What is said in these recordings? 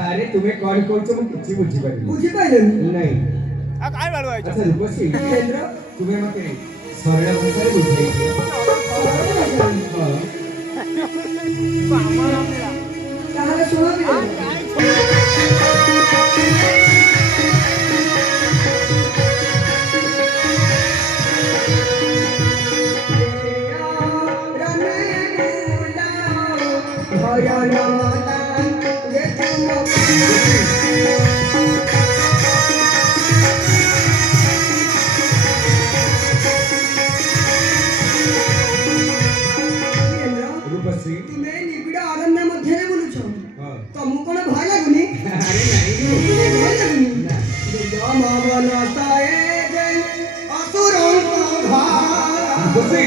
अरे तुम्हें कौन कौन से किसी बुझी पाइले नहीं आ काय बाळवायचं अच्छा रूपसी तुम्हें मते सरळ भाषाରେ बुझाई ତାହେଲେ ଶୁଣ रूपसी ତୁମେ ନିବିଡ଼ ଅରଣ୍ୟ ମଧ୍ୟରେ ବୁଲୁଛ ହଁ ତମକୁ କଣ ଭୟ ଲାଗୁନି अरे नहीं ଭୟ ଲାଗୁନି ना रूपसी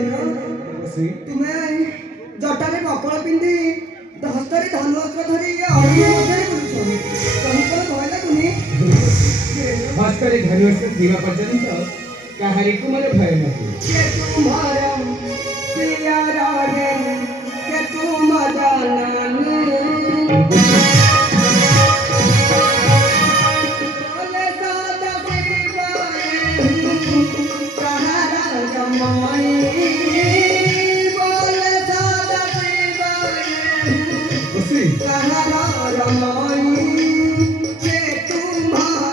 रूपसी ତୁମେ ଜଟାରେ କପଡ଼ା ପିନ୍ଧି ହସ୍ତରେ ଧନୁଅସ୍ତ୍ର ଧରି ଅରଣ୍ୟ ମଧ୍ୟରେ ବୁଲୁଛ ତମକୁ କଣ ଭୟ ଲାଗୁନି हस्तरे धनुष जीवा पर्यंत काहारिକୁ ମୋର ଭୟ ନାହିଁ ये तुम्हारा प्यारा है कि तुम जानाने बोले सादा सिवाए कहारा जमाई बोले सादा सिवाए रूपसी कहारा जमाई ये तुम्हारा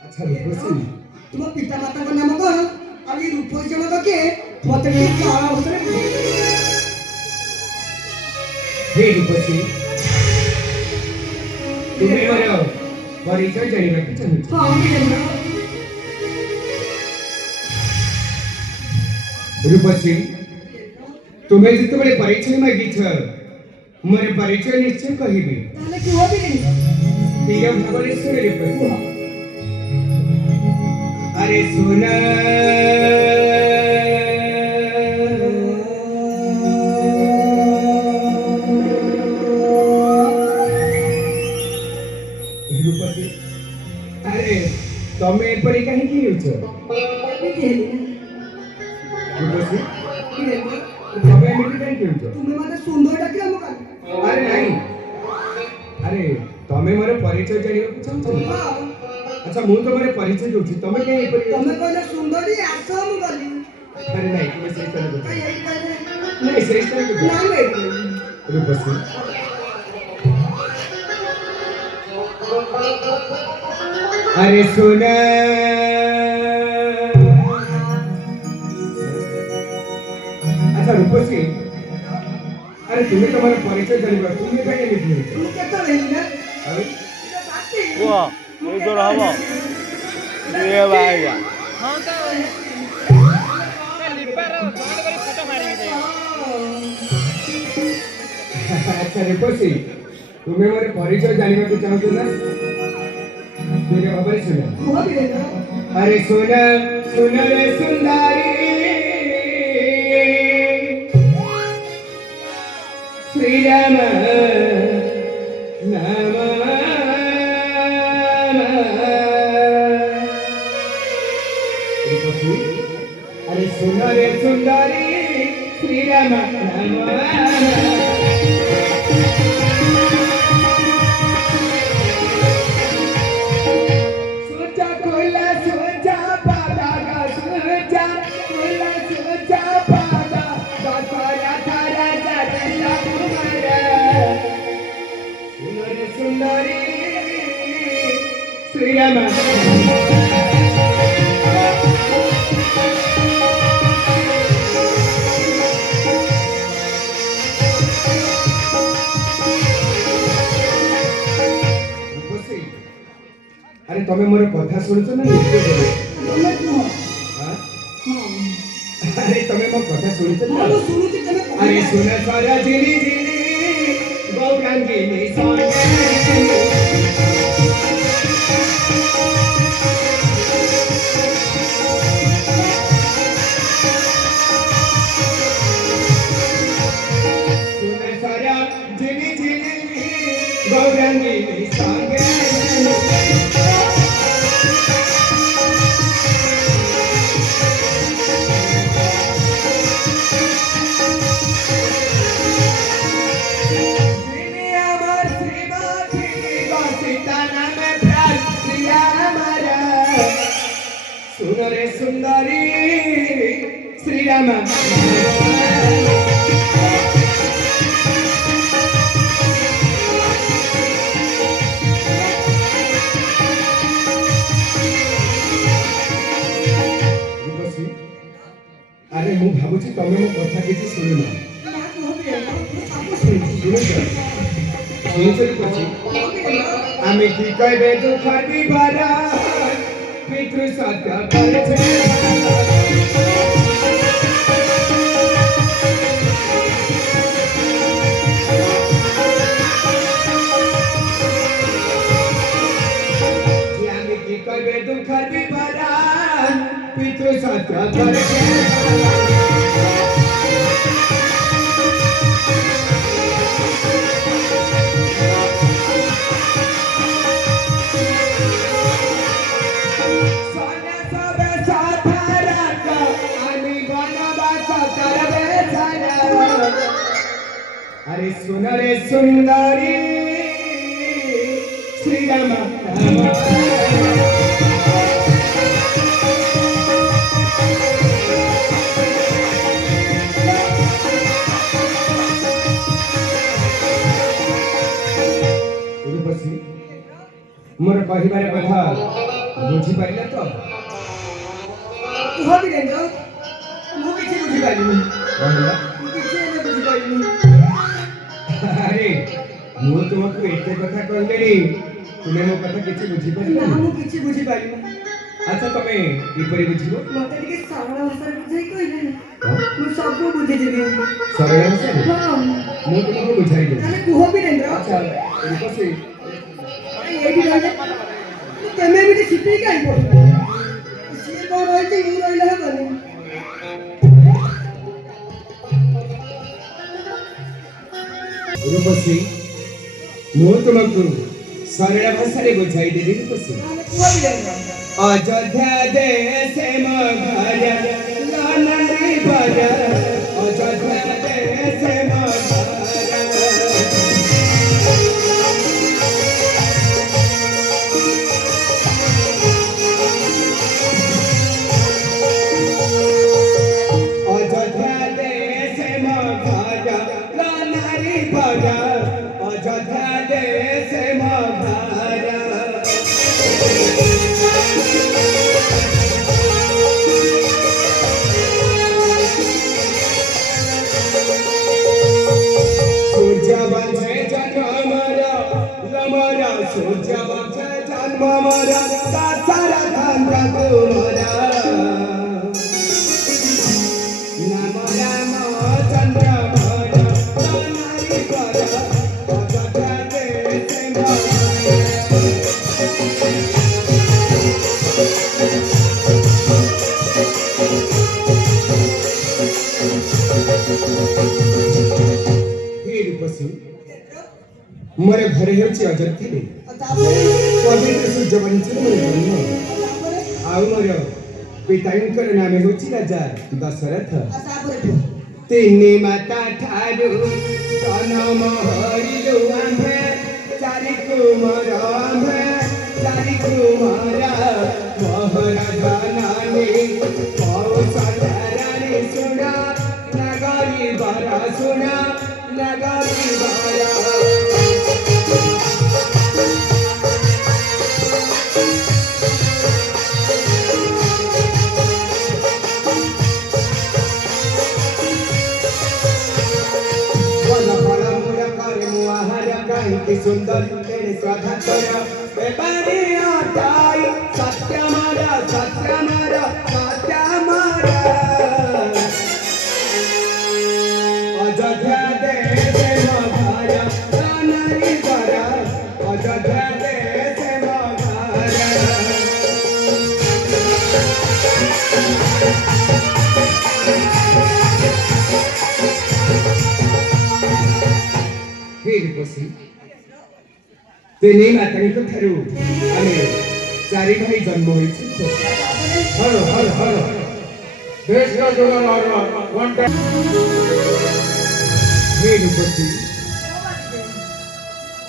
अच्छा रूपसी तुम पिता माता का नाम कौन और ये रूप जमक के मत के काला भसरे हे रूपसी तुम्हें ମୋର ପରିଚୟ ଜାଣିବାକୁ ଚାହୁଁଛ हां वीरेंद्र रूपसी तुम्हें ଯେତେବେଳେ ପରିଚୟ ମାଗିଛ ମୋର ପରିଚୟ ନିଶ୍ଚୟ କହିବି ताले कुह वीरेंद्र प्रिय ଭାବରେ ଶୁଣ रूपसी अरे सुना रूपसी अरे तमे एपरी काहे हेउछ रूपसी वीरेंद्र तमे एमिति काहे हेउछ तुम्हें मते सुंदर डाकिला मुका अरे नहीं अरे तमे मोर परिचय जानिବାକୁ चाहछ हां अच्छा मु तमरे परिचय दउछि तमे काहे एपरी तुम्हें कहले सुंदरी आसो मु गली अरे नहीं तुम्हें सही कहले यही कहले नहीं सही से कुछ ना बेटी रूपसी अरे सुना अच्छा रूपसी अरे तुम्हें तुम्हारा परिचय जानिबा तुम्हें काहे एमिति होइछ ମୁଁ କେତେବେଳେ ହେଲି ନା ଆଉ କୁହ ଏଇ ତୋର ହବ ଇଏ ବାଇଗା अच्छा रूपसी तुम्हें मोर परिचय जानिबा को चाहतो ना मेरे भाବରେ सुना କୁହ ବୀରେନ୍ଦ୍ର अरे सुना सुना रे सुंदरी श्री राम नाम अरे सुना रे सुंदरी श्री राम नाम सोचा कोला सोचा पादा का सोचा कोला सोचा पादा बाकारा थारा जाता तुम्हारा सुंदरी सुंदरी श्री राम अरे तमे मोर कथा सुनछ ना नृत्य करे ତମେ କୁହ हां ହଁ अरे तमे मो कथा सुनछ ହଁ ना ମୁଁ ଶୁଣୁଛି ତମେ କହିବ। अरे सुन सारा जिनी जिनी गौरांगी संगे सुन सारा जिनी जिनी गौरांगी संगे जिनी अमर श्रीमती सीता नाम प्राण प्रिया हमारा सुन रे सुंदरी श्री राम अरे मु भाबुची तमे मो कथा किछि सुनु ना ନା କୁହ ବୀରେନ୍ଦ୍ର ମୁଁ ସବୁ ଶୁଣୁଛି শুনেছ পছি କୁହ ବୀରେନ୍ଦ୍ର আমি কি কইবে দুঃখ বিভরা পিতৃ সত্য করছে যে আমি কি কইবে দুঃখ বিভরা পিতৃ সত্য করছে सोना सबे साधारण आमी बनवास करबे सारा अरे सुन रे सुंदरी श्री राम मोर कहिबार कथा बुझी पाइला तो କୁହ ବୀରେନ୍ଦ୍ର ମୁଁ କିଛି ବୁଝିପାରିଲିନି କହିଲା ମୁଁ କିଛି ହେଲେ ବୁଝିପାରିଲିନି अरे ମୁଁ ତୁମକୁ ଏତେ କଥା କହିଲେଣି ତୁମେ ମୋ କଥା କିଛି ନା ବୁଝିପାରିଲନି ମୁଁ କିଛି ବୁଝିପାରିଲିନି ଆଚ୍ଛା ତମେ କିପରି ବୁଝିବ ମତେ ଟିକେ ସରଳ ଭାଷାରେ ବୁଝାଇ କହିଲେ ହଁ? ମୁଁ ସବୁ ବୁଝିଯିବି ସରଳ ଭାଷାରେ ହଁ ମୁଁ ତୁମକୁ ବୁଝାଇଦେବି ତାହେଲେ କୁହ ବୀରେନ୍ଦ୍ର ଆଚ୍ଛା ରୂପସୀ ଏଇଠି ରହିଲେ ତମେ ଏମିତି ଛିପିକି କାହିଁ ପଡୁଛ ସିଏ କଣ ରହିଛି ମୁଁ ରହିଲେ ହବନି ରୂପସୀ ମୁଁ ତୁମକୁ ସରଳ ଭାଷାରେ ବୁଝାଇଦେବି ରୂପସୀ ତାହେଲେ କୁହ ବୀରେନ୍ଦ୍ର अयोध्या देश मगर लानरी बर अयोध्या देश मगर अयोध्या देश मघारा नारी भरा अयोध्या देश मघारा सूर्यवंशे जन्म हमारा लमरा सूर्यवंशे जन्म हमारा दशरथ तुम्हारा नम राम चंद्रभागा नारी भरा अयोध्या देश मोर घर हेउची अयोध्या रे पवित्र सूर्यवंशी मोर जन्म आउ मोर पितांकर नाम हेउची राजा दशरथ तिनी माता ठारू जन्म हरिलु आम्भे चारि कुमार आम्भे चारि कुमार महाराजा नानी कौशल्या रानी सुना नगरी बारा सुना नगरी बारा की सुंदर तेरे स्वाधा करा बेबारी आटाई सत्य मारा सत्य मारा सत्य मारा अयोध्या देश मघारा नारी भरा अयोध्या देश मघारा फिर बसी तेने मातांक ठारू आमे चारि भाई जन्म होइछि हर हर हर देश का दुलार वन टाइम हे नुपति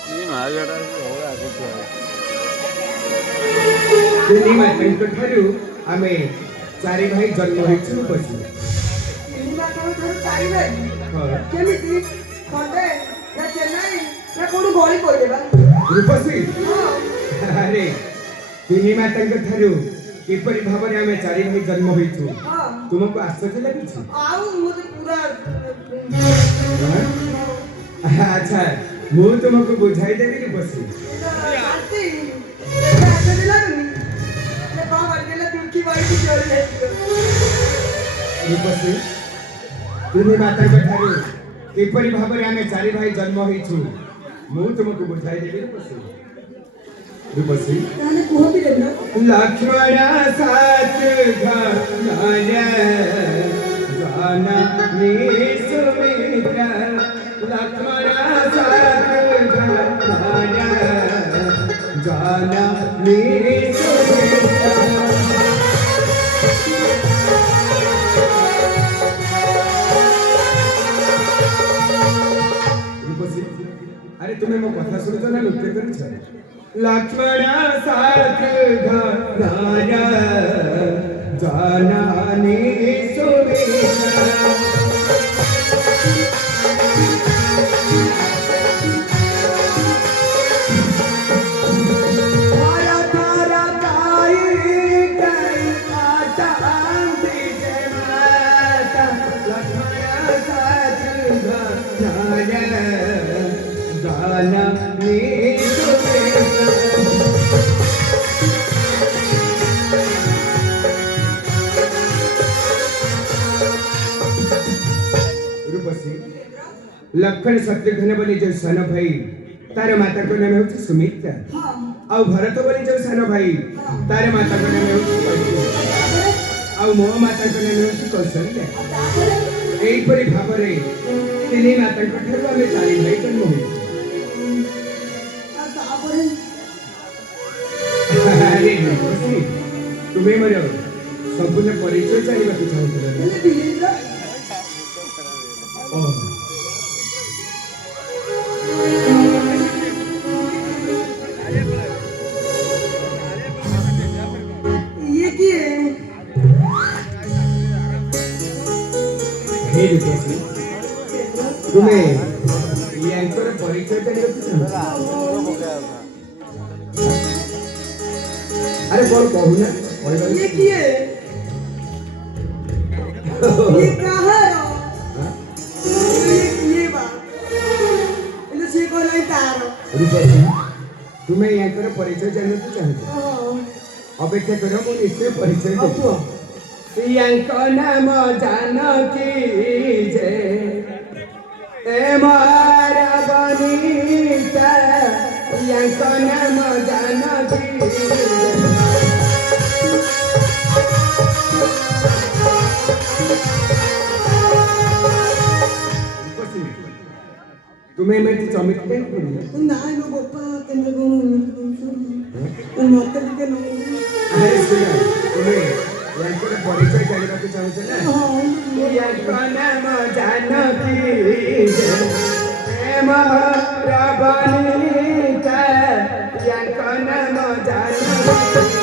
ये मागड़ा हो आगे तो तेने मातांक ठारू आमे चारि भाई जन्म होइछि नुपति केमिति खंडे ना चेन्नई ना कोन गोली कोइ देबा रूपसी अरे तिनी मातांक ठारू किपरि भाबरे आमे चारि भाई जन्म होइछु तुमको आश्चर्य लागिछि आउ मोते पूरा अच्छा मु तुमको बुझाई देबी रूपसी शांति ऐसे लागनी ये बाबा गेला दुखी बाई की जोर है रूपसी तिनी मातांक ठारू किपरि भाबरे आमे चारि भाई जन्म होइछु मु तुमको बुझाई देबी रूपसी ताने कोह भी देबना लक्ष्मण साथ घनाया जाना नी सुमित्रा लक्ष्मण साथ घनाया जाना नी सुमित्रा रूपसी अरे तुम्हें मो कथा सुनছো ना नृत्य करছো लक्ष्मण साथ घनाया जानानी सुमित्रा तारा तारा ताई ताई आटा आंधी के माता लक्ष्मण साथ घनाया जानानी लक्ष्मण शत्रुघ्न बोली जो सान भाई तार माता को नाम होची सुमित्रा आ भरत बोली जो सान भाई तार माता को नाम होची कैकेयी आ मो माता को नाम होची कौशल्या एई परि भाबरे तिनी माता को ठारू आमे चारि भाई जन्म होई अरे खुशी तुम्हें मोर संपूर्ण परिचय जानिबा को चाहूतला ये की हे देखिए ତୁମେ ୟାଙ୍କର ପରିଚୟ ଜାଣିବାକୁ ଚାହୁଁଛ? ଆରେ କଣ କହୁନା କହିବାକୁ ये किए ये काହାର ये बा એટલે ସେ କହିଲା ତାର ରୂପସୀ ତୁମେ ୟାଙ୍କର ପରିଚୟ ଜାଣିବାକୁ ଚାହୁଁଛ? ଅପେକ୍ଷା କର ମୁଁ ନିଶ୍ଚୟ ପରିଚୟ ଦେବି। ୟାଙ୍କ ନାମ ଜାନକୀ ଯେ ଏ ମାର ବନିତା ୟାଙ୍କ ନାମ ଜାନକୀ ତୁମେ ଏମିତି ଚମକି କାହିଁ ପଡ଼ିଲ? ନାଇଁ ମୋ ବାପା କେମିତି କଣ ମତେ ଟିକେ ଆରେ ଶୁଣ ତୁମେ ୟାଙ୍କର ପରିଚୟ ଜାଣିବାକୁ ଚାହୁଁଛ ନା? ୟାଙ୍କ ନାମ ଜାନକୀ ପ୍ରେମ ରବନିତା ୟାଙ୍କ ନାମ ଜାନକୀ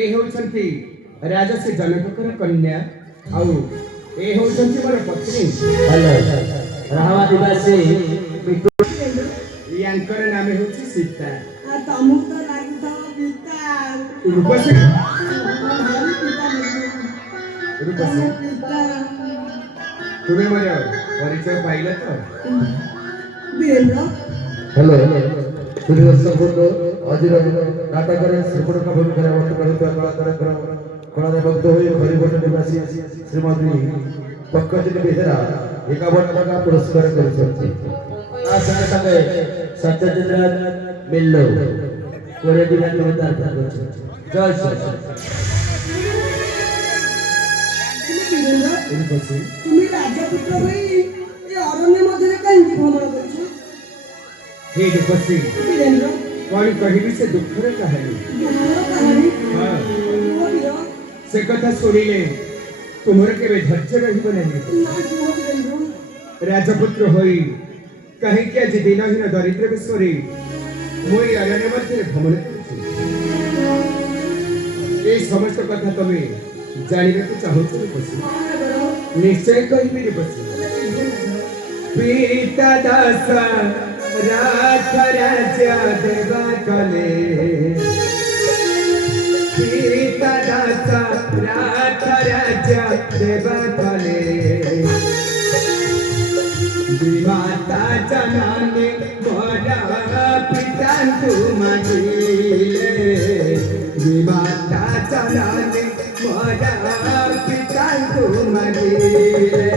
ଏ ହେଉଛନ୍ତି ରାଜଶ୍ରୀ ଜନକଙ୍କର କନ୍ୟା ଆଉ ଏ ହେଉଛନ୍ତି ମୋର ପତ୍ନୀ ୟାଙ୍କର ନାମ ହେଉଛି ସୀତା। ତମକୁ ତ ଲାଗୁଥିବ ପିତା ରୂପସୀ ଭାରି ପିତା ରୂପସୀ ପିତା ତୁମେ ମୋର ପରିଚୟ ପାଇଲ ତ? ବୀରେନ୍ଦ୍ର ହ୍ୟାଲୋ ସୂର୍ଯ୍ୟଦର୍ଶନ ଆଜିର ନାଟକରେ ଶ୍ରୀପୁରଙ୍କ ଭୂମିକାରେ ଅବତୀର୍ଣ୍ଣ ହେଉଥିବା କଳାକାରଙ୍କର କଳାରେ ମୁଗ୍ଧ ହୋଇ ଖରିବଟ ନିବାସୀ ଶ୍ରୀମତୀ ପଙ୍କଜିନୀ ବେହେରା 51 ଟଙ୍କା ପୁରସ୍କାର କରିଛନ୍ତି। ତା ସାଙ୍ଗେ ସାଙ୍ଗେ ସତ୍ୟଜିତ ମିଲ୍ଲୋ 20 ଟଙ୍କା ଯୋଗଦାନ କରିଛନ୍ତି। ଜୟ ଶ୍ରୀ ବୀରେନ୍ଦ୍ର ରୂପସୀ তুমি রাজপুত্র হই এই অরণ্য মধ্যে কাহিঁকি ভ্রমণ করছো? हे रୂपसୀ বীরেন্দ্র କଣ କହିବି ସେ ଦୁଃଖର କାହାଣୀ। দুঃখର କାହାଣୀ ହଁ বীর ସେ କଥା ଶୁଣିଲେ ତୁମର କେବେ ଧୈର୍ଯ୍ୟ ରହିବ ନାହିଁ। না কুহ বীরেন্দ্র ରାଜପୁତ୍ର ହୋଇ କାହିଁକି ଆଜି ଦିନହୀନ ଦରିଦ୍ର ବିଷୟରେ ମୁଁ ଏଇ ଅରଣ୍ୟ ମଧ୍ୟରେ ଭ୍ରମଣ କରୁଛି? এই ସମସ୍ତ କଥା ତମେ ଜାଣିବାକୁ ଚାହୁଁଛ ରୂପସୀ? ନିଶ୍ଚୟ କହିବି ରୂପସୀ। ପିତା ଦାସ ରାଥ ରାଜ୍ୟ ଦେବା କଲେ ପିତା ଦାସ ରାଥ ରାଜ୍ୟ ଦେବା କଲେ ବିମାତା ଜନନୀ ମୋର ପିତାଙ୍କୁ ମାଗିଲେ ବିମାତା ଜନନୀ ମୋର ପିତାଙ୍କୁ ମାଗିଲେ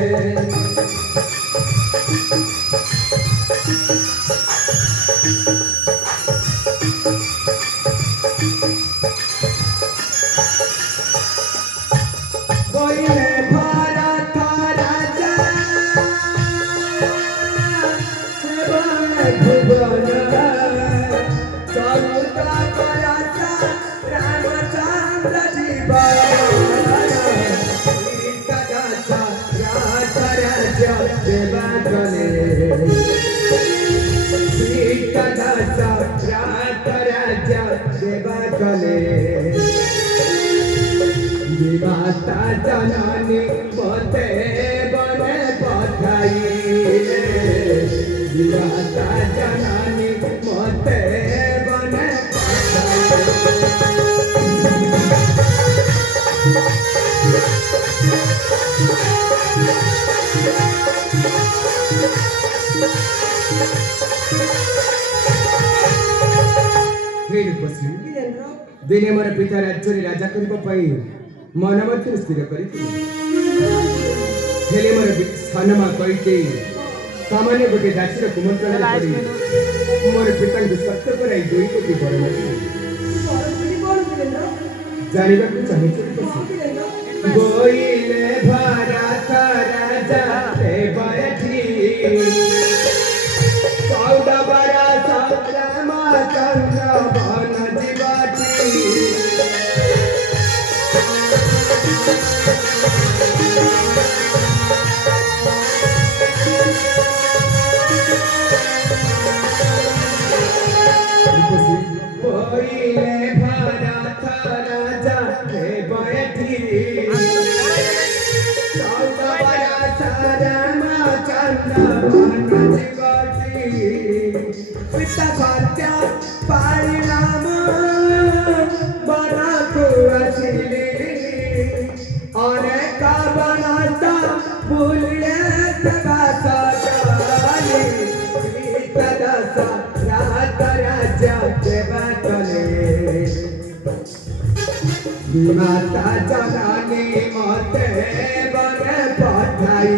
ବୋଇଲେ ଭରତ ରାଜା ଭୁବନ ଚରୁତ କରତ ରାମଚନ୍ଦ୍ର ଜୀବ ଦେବା କଲେ ସୀତା ଦାସ ରାତ ରାଜ୍ୟ ଦେବା କଲେ ବିମାତା ଜନନୀ ମତେ ବନେ ପଠାଇଲେ ବିମାତା ଜନନୀ ମତେ ବନେ ରୂପସୀ বীরেন্দ্র ଦିନେ ମୋର ପିତା ରାଜ୍ୟରେ ରାଜା କରିବା ପାଇଁ ମନ ମଧ୍ୟରେ ସ୍ଥିର କରିଥିଲେ। ହେଲେ ମୋର ସାନ ମା କୈକେୟୀ ସାମାନ୍ୟ ଗୋଟେ ଦାସୀର କୁମନ୍ତ୍ରଣରେ ପଡ଼ି ମୋର ପିତାଙ୍କୁ ସତ୍ୟ କରାଇ 2 କୋଟି ବର ମାଗିଲେ। পরবর্তী বড় বীরেন্দ্র ଜାଣିବାକୁ ଚାହୁଁଛ ରୂପସୀ? বীরেন্দ্র ବୋଇଲେ ଭା का बनाता भूलिए तगासा काले तगासा रात राजा देवा तले माता जनानी मते बने पठाई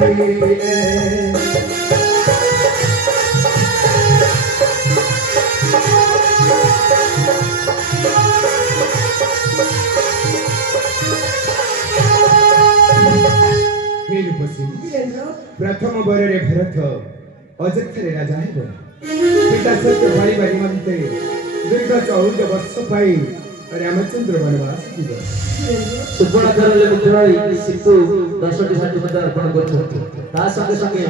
प्रथम बरे भरत अयोध्या राजा हेब पिता सत्य भाई निमंते दीर्घ 14 वर्ष पाई रामचंद्र वनवास जीव सुवर्णधरले मुद्राई सिद्धू 10ଟି ଷାଠି ମଧ୍ୟ अर्पण କରୁଛନ୍ତି ତା संगे संगे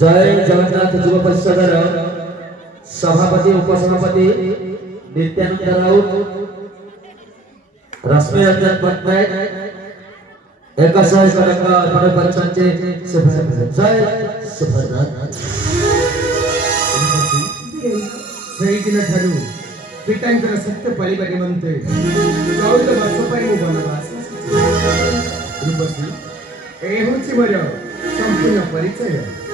जय जगन्नाथ युव परिषदर सभापति उपसभापति नित्यानंद राउत रश्मि रंजन पटनायक 100 टका अर्पण କରିଛନ୍ତି जय सुभद्रनाथ ସେଇ ଦିନ ଠାରୁ ପିତାଙ୍କର ସତ୍ୟ ପାଳିବା ନିମନ୍ତେ 14 ବର୍ଷ ପାଇଁ ମୁଁ ବନବାସ ରୂପସୀ ଏ ହେଉଛି ମୋର ସମ୍ପୂର୍ଣ୍ଣ ପରିଚୟ।